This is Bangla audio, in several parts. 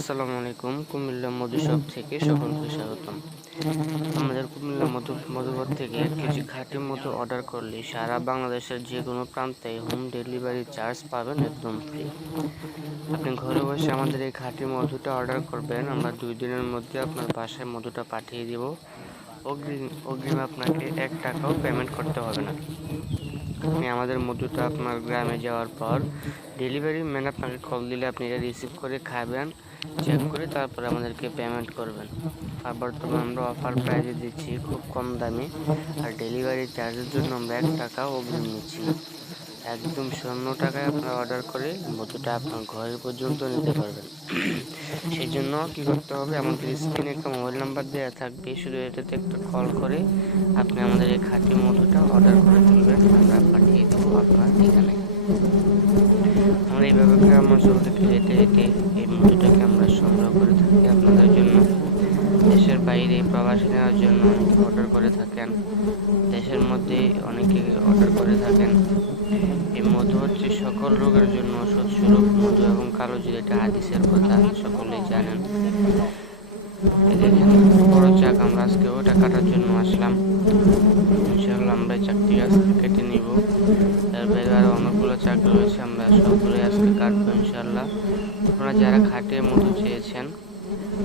আসসালামু আলাইকুম, কুমিল্লা মধু শপ থেকে সকলকে স্বাগতম। আমাদের কুমিল্লা মধু মধুবর থেকে এক কেজি খাঁটি মধু অর্ডার করলে সারা বাংলাদেশের যে কোনো প্রান্তে হোম ডেলিভারি চার্জ পাবেন একদম ফ্রি। আপনি ঘরে বসে আমাদের এই খাঁটি মধুটা অর্ডার করবেন, আমরা দুই দিনের মধ্যে আপনার বাসায় মধুটা পাঠিয়ে দিব। অগ্রিম অগ্রিম আপনাকে এক টাকাও পেমেন্ট করতে হবে না। আপনি আমাদের মধুটা আপনার গ্রামে যাওয়ার পর ডেলিভারি ম্যান আপনাকে কল দিলে আপনি এটা রিসিভ করে খাবেন চেক করে তারপরে আমাদেরকে পেমেন্ট করবেন। আর বর্তমানে আমরা অফার প্রাইজে দিচ্ছি খুব কম দামে, আর ডেলিভারি চার্জের জন্য আমরা এক টাকাও অগ্রিম নিচ্ছি। একদম শূন্য টাকায় আপনার অর্ডার করে মধুটা আপনার ঘরের পর্যন্ত নিতে পারবেন। সেই জন্য কী করতে হবে, আমাদের স্ক্রিনে একটা মোবাইল নাম্বার দেওয়া থাকবে, শুধু এটাতে একটা কল করে আপনি আমাদের এই খাঁটি মধুটা অর্ডার করে ফেলবেন আমরা পাঠিয়ে দেবো আপনার ঠিকানায় আমরা হেঁটে হেঁটে এই মধুটাকে আমরা সংগ্রহ করে থাকি আপনাদের জন্য। দেশের বাইরে প্রবাসী নেওয়ার জন্য অর্ডার করে থাকেন। দেশের মধ্যে অনেকে অর্ডার করে থাকেন। এই মধু হচ্ছে সকল রোগের জন্য ওষুধ স্বরূপ মধু এবং কালো জিরেটা আদিসের কথা সকলেই জানেন। বড় চাক আমরা আজকে ওটা কাটার জন্য আসলাম। ইনশাল্লাহ আমরা চাকটি গাছ কেটে নিব। তার আরও অনেকগুলো চাক রয়েছে, আমরা সবগুলো আজকে কাটবো ইনশাল্লাহ আপনারা যারা খাটে মধু চেয়েছেন,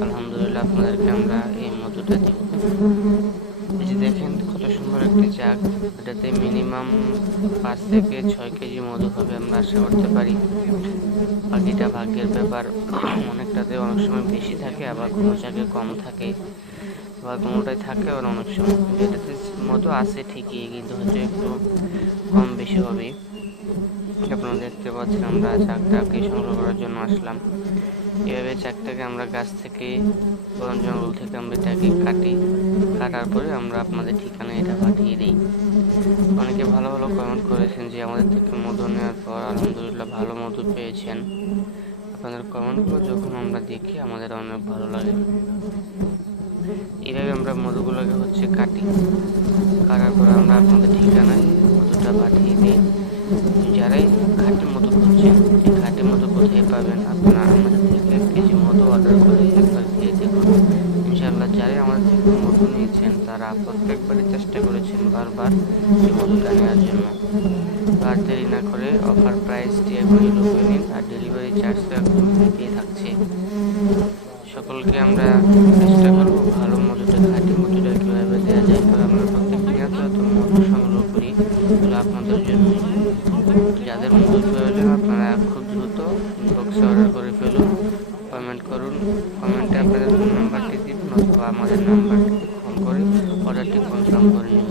আলহামদুলিল্লাহ আপনাদেরকে আমরা এই মধুটা দিব এই যে দেখেন কত সুন্দর একটি চাক এটাতে মিনিমাম পাঁচ থেকে ছয় কেজি মধু হবে আমরা আশা করতে পারি। বাকিটা ভাগ্যের ব্যাপার, অনেকটাতে অনেক সময় বেশি থাকে, আবার কোনো জায়গায় কম থাকে। আবার কোনোটাই থাকে, আবার অনেক সময় এটাতে মধু আছে ঠিকই, কিন্তু হচ্ছে একটু কম বেশি হবে। আপনারা দেখতে পাচ্ছেন আমরা চাকটাকে সংগ্রহ করার জন্য আসলাম। এভাবে চাকটাকে আমরা গাছ থেকে, বন জঙ্গল থেকে আমরা এটাকে কাটি, কাটার পরে আমরা আপনাদের ঠিকানায় এটা পাঠিয়ে দিই। অনেকে ভালো ভালো কমেন্ট করেছেন যে আমাদের থেকে মধু নেওয়ার পর আলহামদুলিল্লাহ ভালো মধু পেয়েছেন। আপনাদের কমেন্টগুলো যখন আমরা দেখি, আমাদের অনেক ভালো লাগে। এইভাবে আমরা মধুগুলোকে হচ্ছে কাটি। কাটার পর আমরা আপনাদের ঠিকানায় মধুটা পাঠিয়ে দিই। যারাই খাঁটি মধু খুঁজছেন এই খাঁটি মধু কোথায় পাবেন আপনারা আমাদের থেকে এক কেজি মধু অর্ডার করে একবার খেয়ে দেখুন যারাই আমাদের মধু নিয়েছেন, তারা প্রত্যেকবারই চেষ্টা করেছেন বারবার মধুটা নেওয়ার জন্য। আর দেরি না করে অফার প্রাইসটি এখনই ঢুকে নিন, আর ডেলিভারি চার্জ তো একদম থাকছে। সকলকে আমরা চেষ্টা করব ভালো বা আমাদের নাম্বারটি ফোন করে অর্ডারটি কনফার্ম করে নিন।